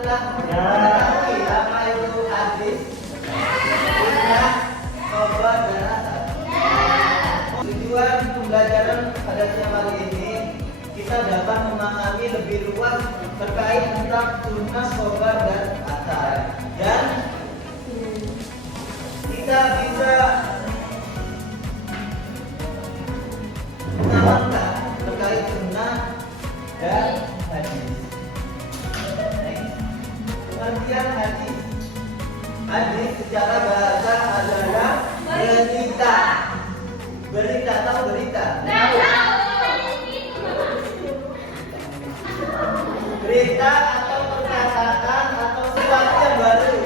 mengetahui apa itu hadis, sunnah, khabar dan asar. Tujuan pembelajaran pada siang hari ini kita dapat memahami lebih luas terkait tentang sunnah, khabar dan asar, dan kita bisa mengamalkan terkait sunnah dan hadis. Pengertian hadis. Hadis secara bahasa adalah berita. Berita atau berita? Berita atau perkataan atau sesuatu yang baru.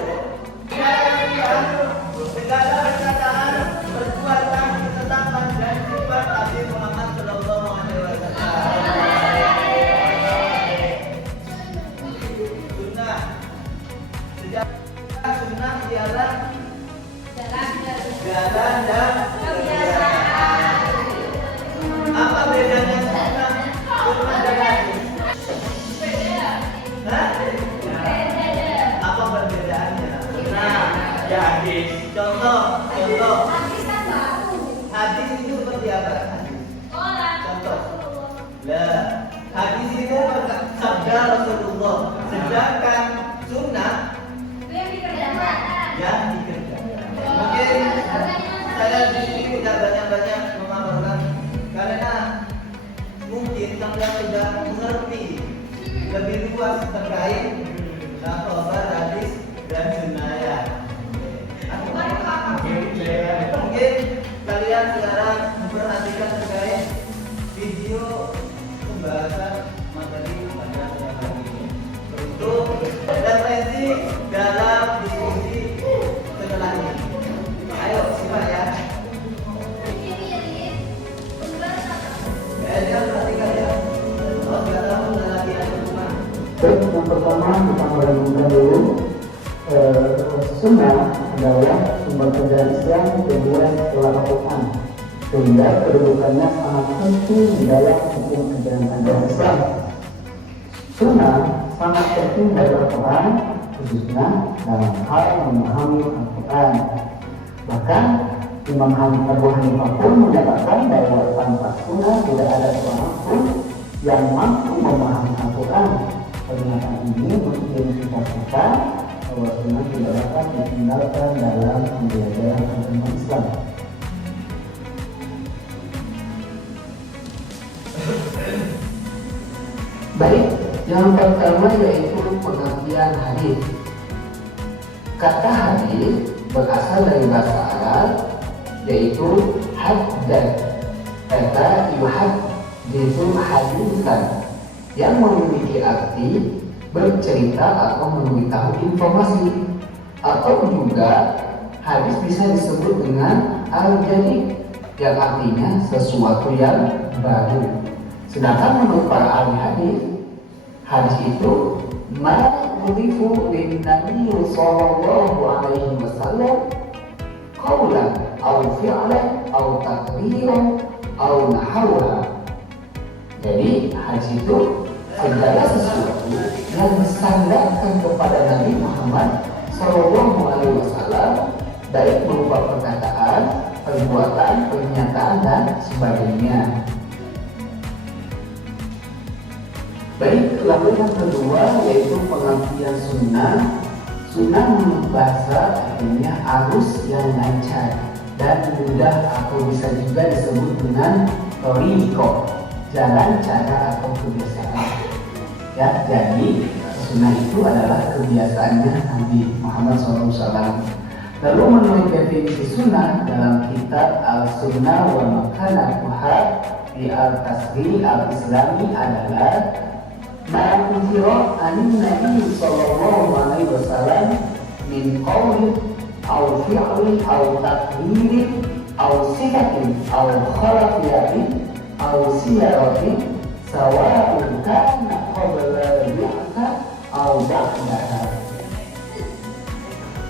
Segala perkataan, perbuatan, ketetapan dan sifat Nabi Muhammad Shallallahu Alaihi Wasallam. Sunnah. Sejarah sunnah ialah jalan dan kebiasaan. Apa bedanya sunnah dan hadis? Apa perbedaannya? Sunnah ya hadis. Contoh. Hadis itu seperti apa? Contoh. Hadis itu sabda Rasulullah. Sedangkan sunnah yang dikerjakan. Mungkin saya di sini tidak banyak memaparkan karena mungkin kalian sudah mengerti lebih luas terkait khabar, hadis dan sunnah ya. Mungkin kalian sekarang memperhatikan terkait video pembahasan materi pada siang hari ini untuk referensi dalam diskusi setelah ini. Ayo simak ya. Jangan perhatikan ya. Oh sudah tahu lagi ada rumah. Yang pertama kita merenungkan dulu sunnah adalah sumber ajaran Islam kedua setelah Al-Quran, sehingga kedudukannya sangat penting di dalam hukum ajaran Islam. Sunnah sangat penting dari Al-Quran, khususnya dalam hal memahami Al-Quran. Bahkan Imam Abu Hanifah pun menyatakan bahwa tanpa sunnah tidak ada seorang pun yang mampu memahami Al-Quran. Pernyataan ini mengindikasikan bahwa sunnah tidak dapat ditinggalkan dalam pembelajaran agama Islam. Baik, yang pertama yaitu pengertian hadis. Kata hadis berasal dari bahasa Arab yaitu haddath. Kata yuhadditsu hadisan yang memiliki arti bercerita atau memberitahu informasi, atau juga hadis bisa disebut dengan al-jadid yang artinya sesuatu yang baru. Sedangkan menurut para ahli hadis itu ma'rifu lin Nabi sallallahu alaihi wasallam qaulan aw fi'lan aw taqriran aw nahwa. Jadi hadis itu segala sesuatu yang disandarkan kepada Nabi Muhammad Sallallahu Alaihi Wasallam, baik berupa perkataan, perbuatan, pernyataan dan sebagainya. Baik, lalu yang kedua yaitu pengertian sunnah. Sunnah menurut bahasa artinya arus yang lancar dan mudah, atau bisa juga disebut dengan thariqah, jalan, cara atau kebiasaan. Ya, jadi sunnah itu adalah kebiasaannya Nabi Muhammad SAW. Lalu menurut definisi sunnah dalam kitab Al-Sunnah wa Makanatuha di Al-Tasri Al-Islami adalah ma'ukhira anin Nabi sallallahu alaihi wasallam min qawlin aw fi'lin aw taqririn aw sifatin aw khalafiyatin aw siyaratin sawa'un kana qabla al-bi'tsah aw ba'daha.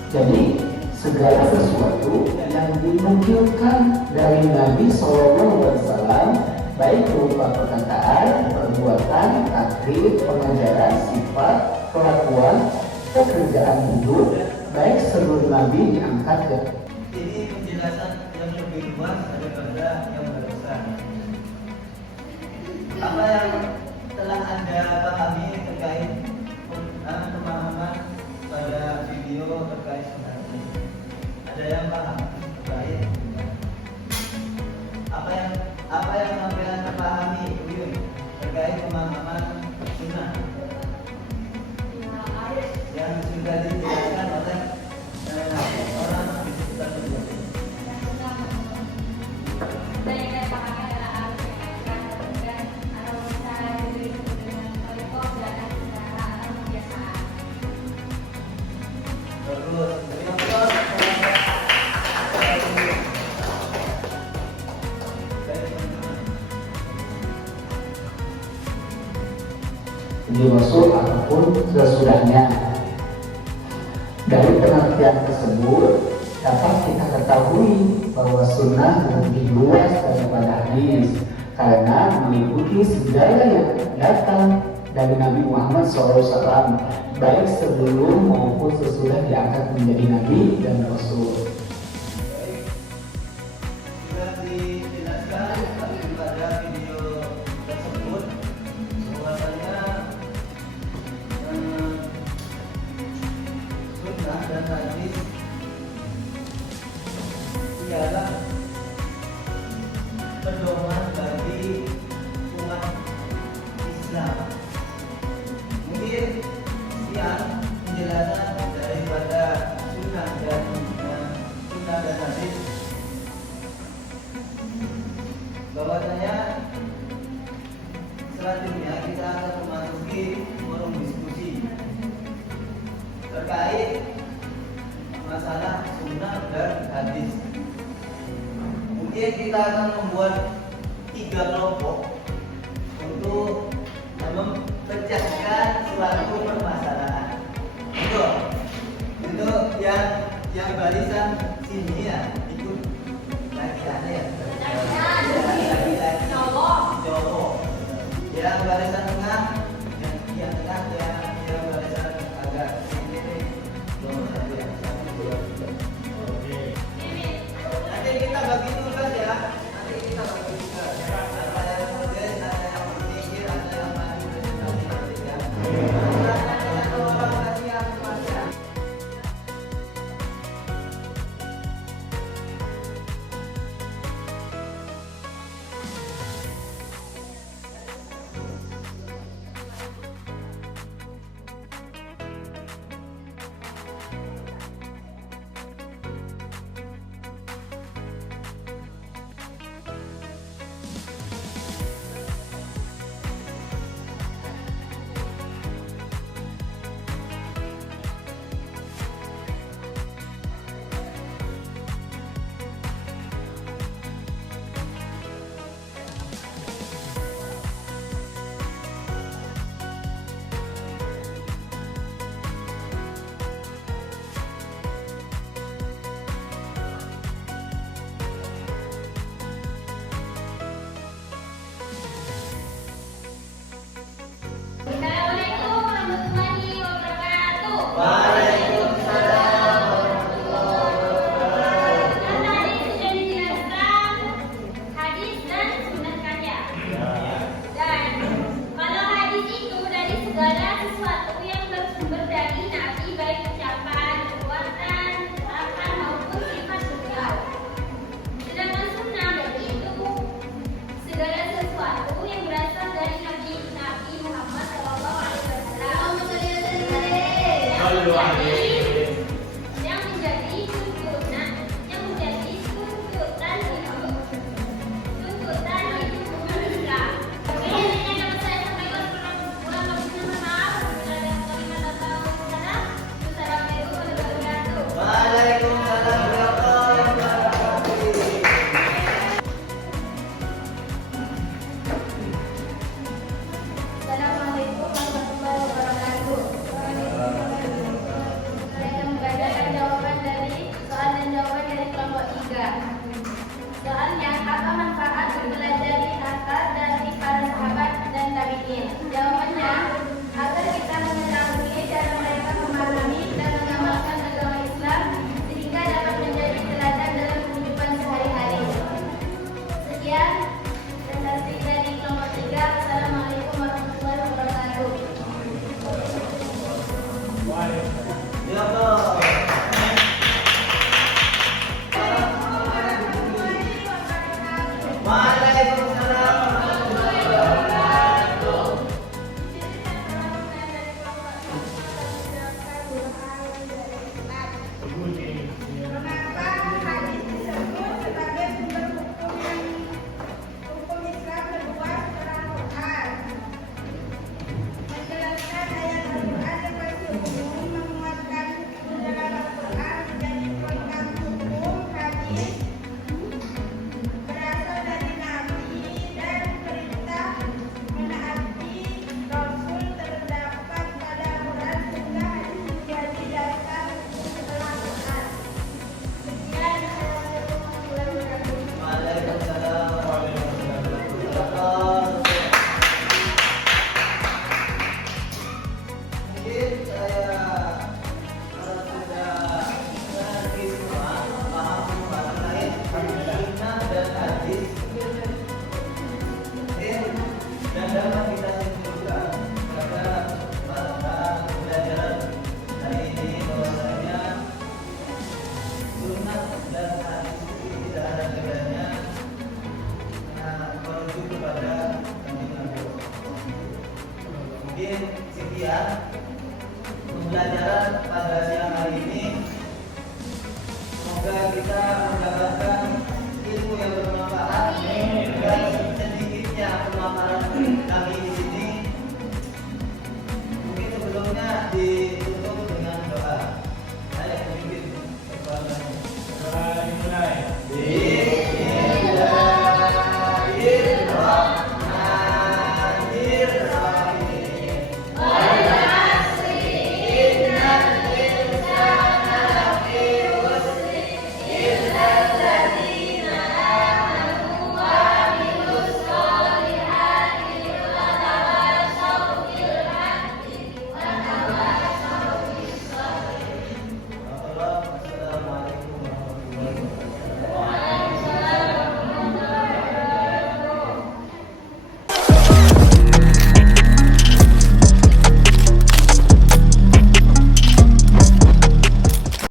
Jadi segala sesuatu yang dinukilkan dari Nabi SAW, baik berupa perkataan, perbuatan, takrir, pengajaran, sifat, kelakuan, kerjaan hidup, baik sebelum Nabi diangkat ke. Ini penjelasan yang lebih luas daripada yang barusan. Apa yang telah Anda pahami terkait pemahaman pada video terkait sunnah ini? Ada yang paham? Baik. Apa yang Anda pahami terkait pemahaman sunnah yang sudah dijelaskan oleh orang di sekitar kita? Di Rasul ataupun sesudahnya. Dari pengertian tersebut dapat kita ketahui bahwa sunnah lebih luas daripada hadis karena meliputi segala yang datang dari Nabi Muhammad SAW, baik sebelum maupun sesudah diangkat menjadi Nabi dan Rasul. Sudah dijelaskan pada video tersebut bahwasanya sunnah dan hadis ialah pedoman bagi umat Islam. Mungkin sekian penjelasan daripada sunnah dan hadis, bahwasanya selanjutnya kita akan memasuki forum diskusi terkait masalah sunnah dan hadis. Mungkin kita akan membuat 3 kelompok untuk memecahkan suatu permasalahan. Untuk yang barisan sini ya ikut laki-laki ya. Laki-laki cowok. Yang barisan tengah, yang tengah yang barisan agak sini nih. Nanti kita bagi tugas ya. Ada yang nulis, ada yang berpikir, ada yang maju presentasi ya. Ada orang kasih yang baca. Assalamualaikum warahmatullahi wabarakatuh. Waalaikumsalam warahmatullahi wabarakatuh. Kan tadi sudah dijelaskan hadis dan sunnah saja. Dan kalau hadis itu dari segala sesuatu yang bersumber dari Nabi, baik ucapan, perbuatan, gerakan maupun sifat beliau. Sedangkan sunnah begitu segala sesuatu yang berasal dari Nabi Muhammad yang menjadi tuntutan hidup umat Islam. Oke, ini yang dapat saya sampaikan. Kurang lebihnya mohon maaf. Bila ada kalimat atau salah, wassalamualaikum warahmatullahi wabarakatuh. Waalaikumsalam warahmatullahi wabarakatuh. Assalamualaikum warahmatullahi wabarakatuh. Mengapa hadis disebut sebagai sumber hukum Islam kedua setelah Quran? Menjelaskan ayat Al-Quran yang bersih umum menguatkan hukum dalam Al-Quran menjadi pelengkap hukum. Hadis berasal dari Nabi dan perintah menaati Rasul terdapat pada Quran sehingga hadis menjadi dasar hukum setelah Quran. Sekian, assalamualaikum warahmatullahi wabarakatuh. Waalaikumsalam warahmatullahi wabarakatuh. Mungkin saya kalau sudah mengerti semua, paham semua terkait sunnah dan hadis, dan dapat kita simpulkan pada pembelajaran hari ini bahwasanya sunnah dan hadis itu tidak ada bedanya, menuju kepada junjungan Nabi. Mungkin sekian pembelajaran pada siang hari ini. Semoga kita mendapatkan ilmu yang bermanfaat dan sedikitnya pemaparan kami di sini. Mungkin sebelumnya di